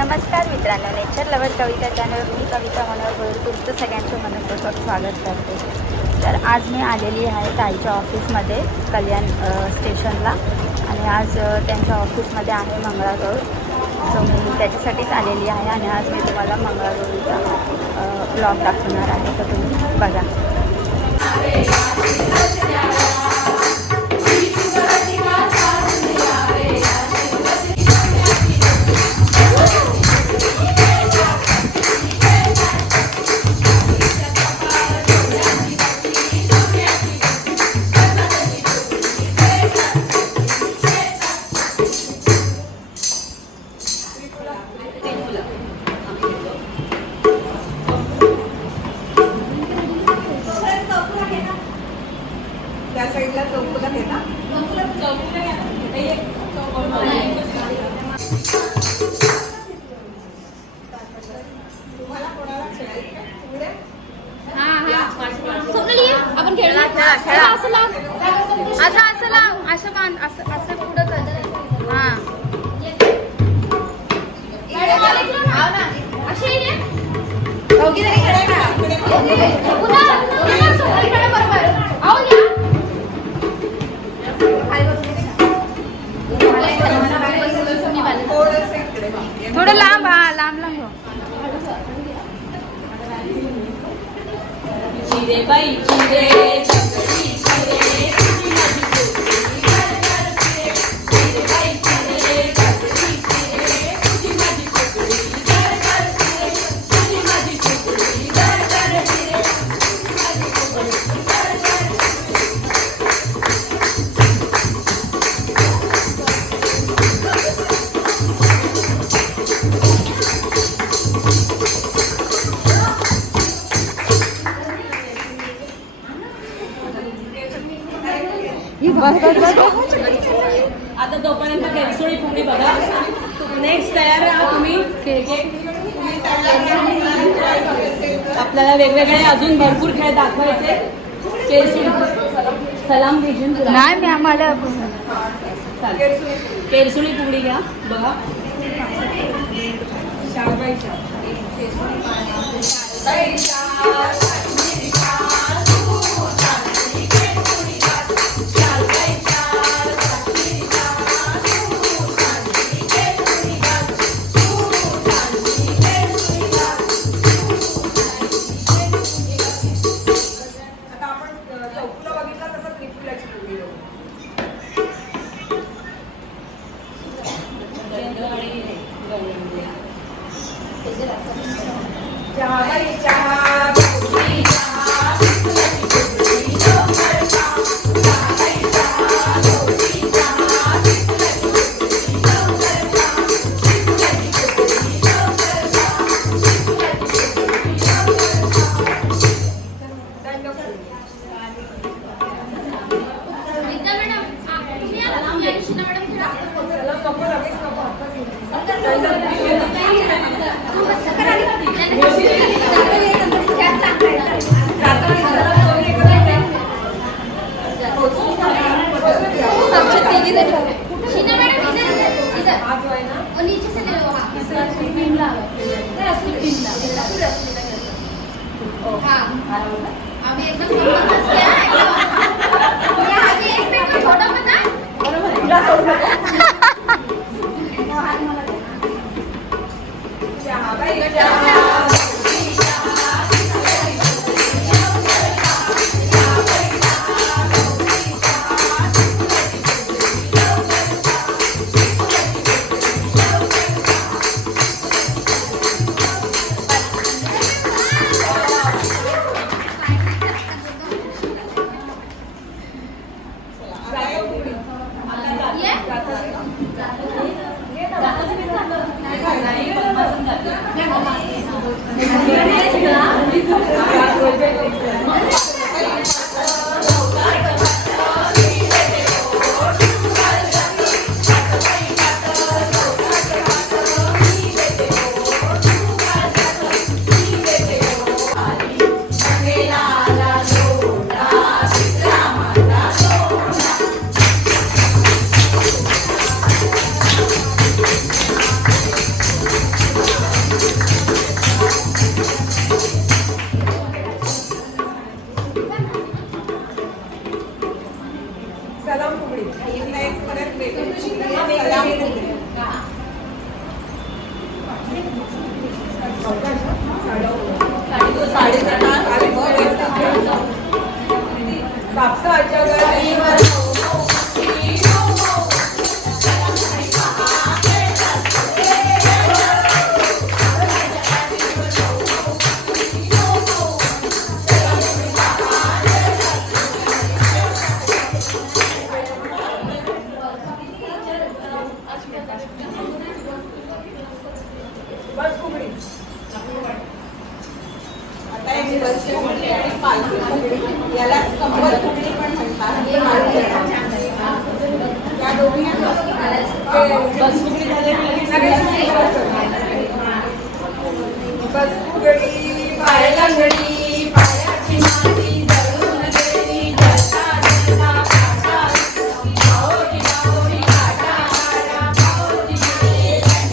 नमस्कार मित्रांनो, nature lover कविता चॅनलवर मी कविता मनोहर तुमचं सगळ्यांचं मनपूर्वक स्वागत करते. तर आज मी आलेली आहे ताईच्या ऑफिसमध्ये कल्याण स्टेशनला आणि आज त्यांच्या ऑफिसमध्ये आहे मंगळागौर. सो मी त्याच्यासाठीच आलेली आहे आणि आज मी तुम्हाला मंगळागौरीचा ब्लॉग दाखवणार आहे. तर तुम्ही बघा. त्या साईडला चौकुला घे ना. तुम्हाला कोणाला खेळायचं आपण खेळला असं लाव, असं लाव, असं बांध, असं पुढं कर. हां थोडं लांब, हा लांब लांब. चिरे बाई चिरे चकली चिरे तुझी माझी चोकली घर घर चिरे चिरे बाई चिरे चकली चिरे तुझी माझी चोकली घर घर चिरे तुझी माझी चोकली घर घर चिरे तुझी माझी चोकली घर आता तोपर्यंत केरसुळी फुगडी बघा. नेक्स्ट तयार आहात तुम्ही. आपल्याला वेगवेगळे अजून भरपूर खेळ दाखवायचे. केरसुळी सलाम व्हिजन नाही, मी आम्हाला केरसुळी फुगडी घ्या बघा. बसची फुगडी आणि पालखी फुगडी याला कंबल फुगडी पण म्हणतात. या दोन्ही बस फुगडी बस फुगडी पाय लंगडी पायाची माती जळून गेली जळता जळता काटा भावोजी भावोजी काटा आला भावोजी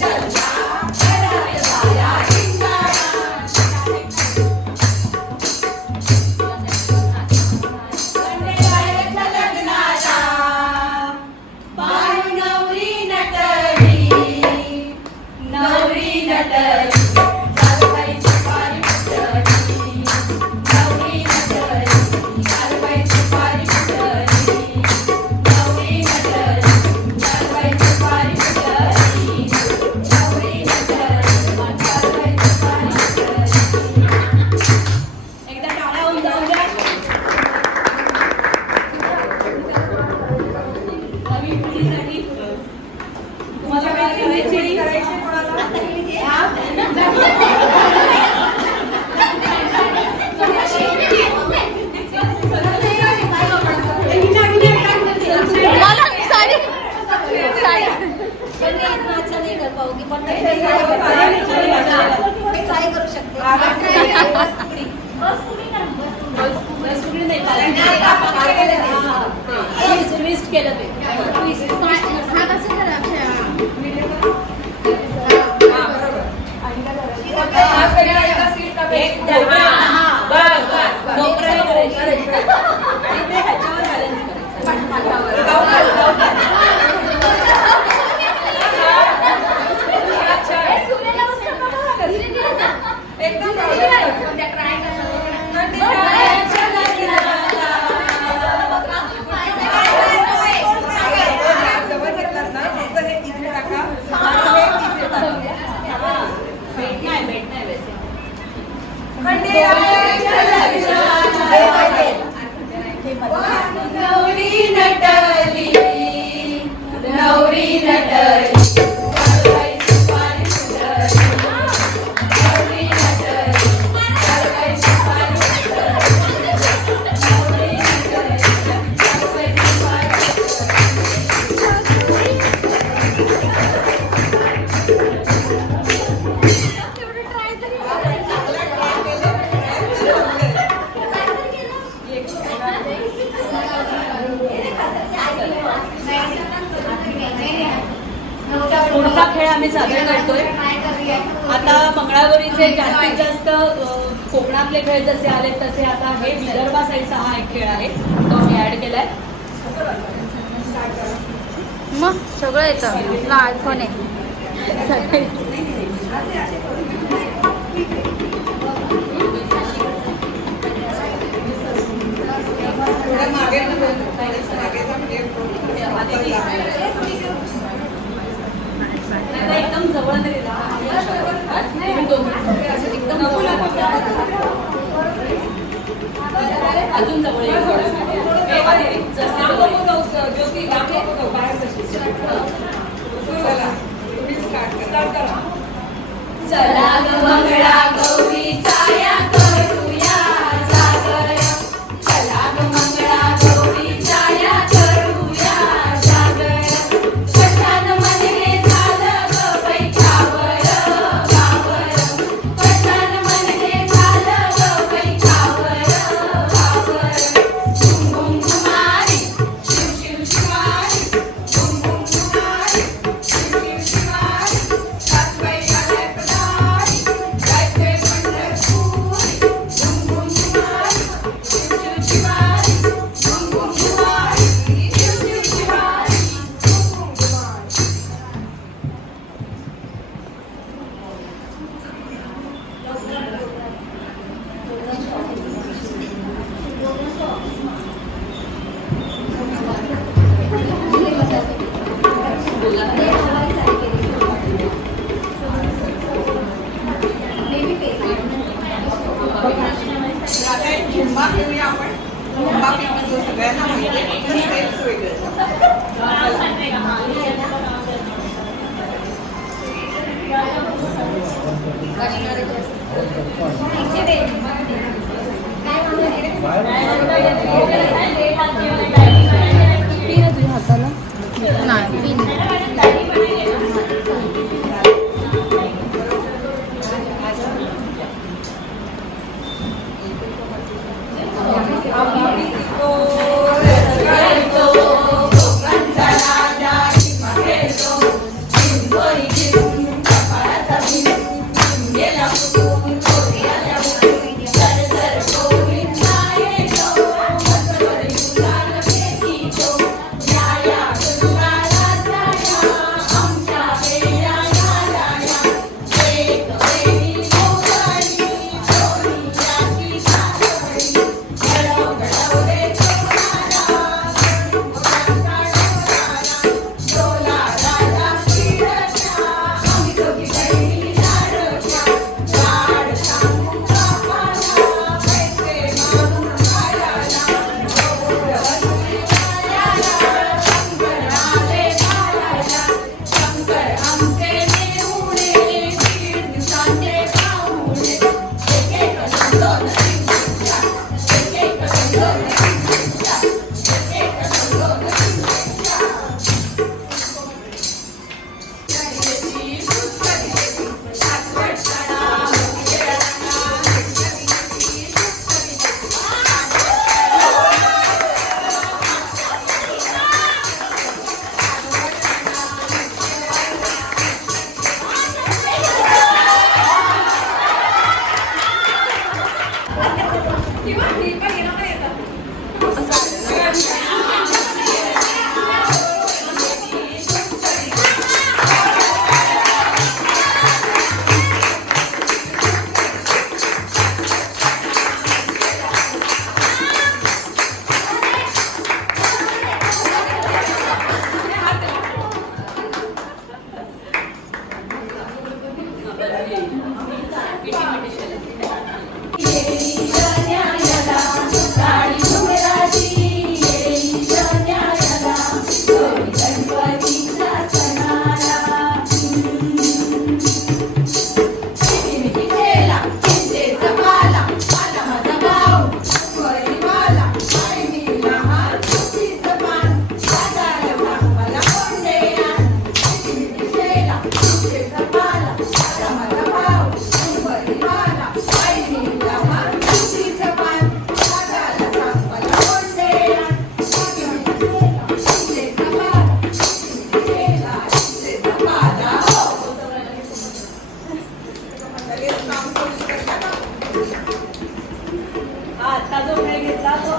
जळता घरात झाला हिंगाणा कंडेरायाच्या लग्नाला पाय नवरी नटली नवरी नटली पुढचा खेळ आम्ही सादर करतोय. आता मंगळागौरीचे जास्तीत जास्त कोकणातले खेळ जसे आले तसे आता हे विदर्भा साईडचा हा एक खेळ आहे तो आम्ही ऍड केलाय. मग सगळं येतं तुला आठवण आहे. एकदम जवळ तरी अजून जवळ चला मंगळा गौरीचा या करूया जागर. चला मंगळा गौरीचा या करूया जागर. कशान मन हे झालं ग पैशावर वावर. कशान मन हे झालं ग पैशावर वावर. झुम झुम झुमारी शिव शिव शिवारी. झुम झुम झुमारी शिव शिव शिवारी. सासूबाई आल्या पदारी. जायचंय तुझ्या हाताला नाही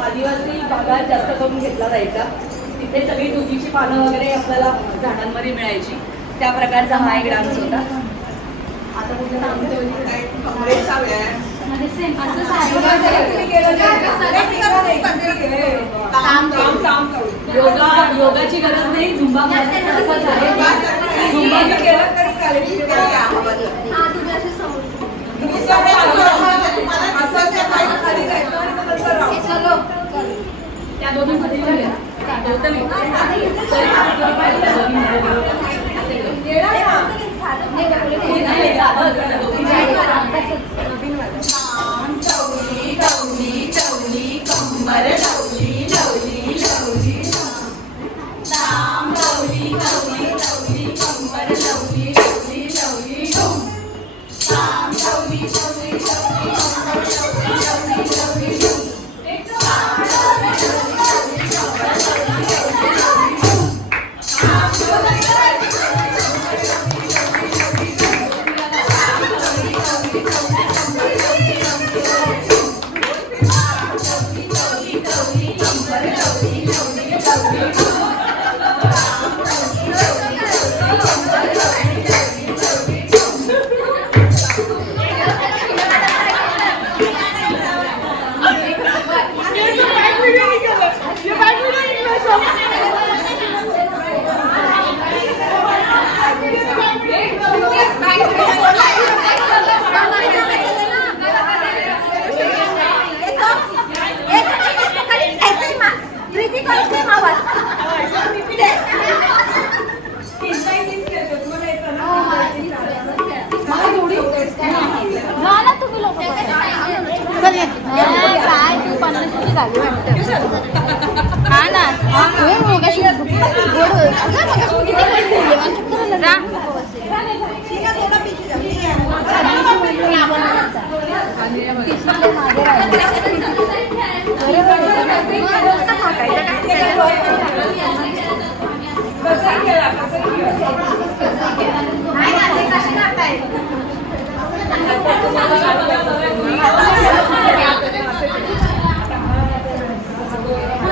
आदिवासी भागात जास्त करून घेतला जायचा. तिथे सगळी तुळशीची पानं वगैरे आपल्याला झाडांमध्ये मिळायची. त्या प्रकारचा हा एक डान्स होता. आता कुठे योगाची गरज नाही. झुंबा त्या दोघांमध्ये झाली वाटतं. हा ना हो मगाशी गोड जा.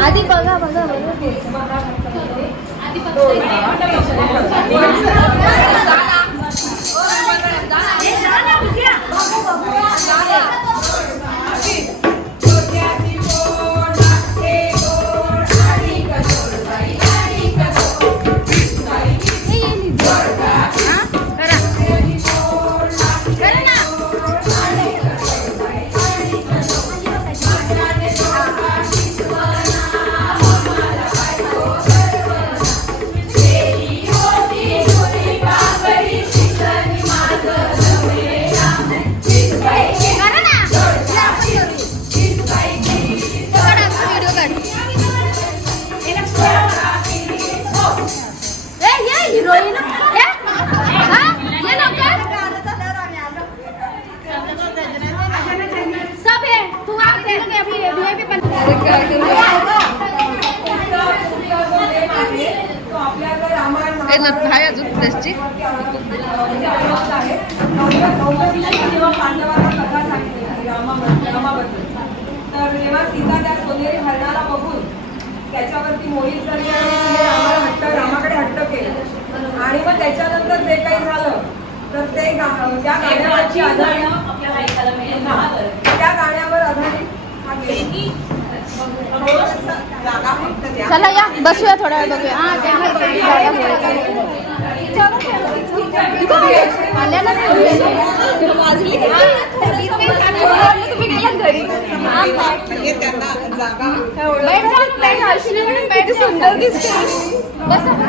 आधी बघा बघा तर जेव्हा सीता त्या सोनेरी हरणाला बघून त्याच्यावरती मोहित झाली आणि तिने रामाकडे हट्ट केलं आणि मग त्याच्यानंतर जे काही झालं तर ते त्या गाण्यावरची त्या गाण्यावर आधारित चला या बसूया थोडा वेळ बघूया. आल्या ना सुंदर दिसते.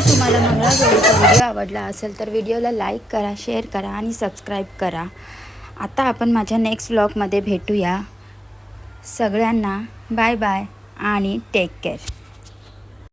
जर तुम्हाला मंगळागौरीचा व्हिडिओ आवडला असेल तर व्हिडिओला लाईक करा, शेअर करा आणि सबस्क्राईब करा. आता आपण माझ्या नेक्स्ट व्लॉगमध्ये भेटूया. सगळ्यांना बाय बाय आणि टेक केअर.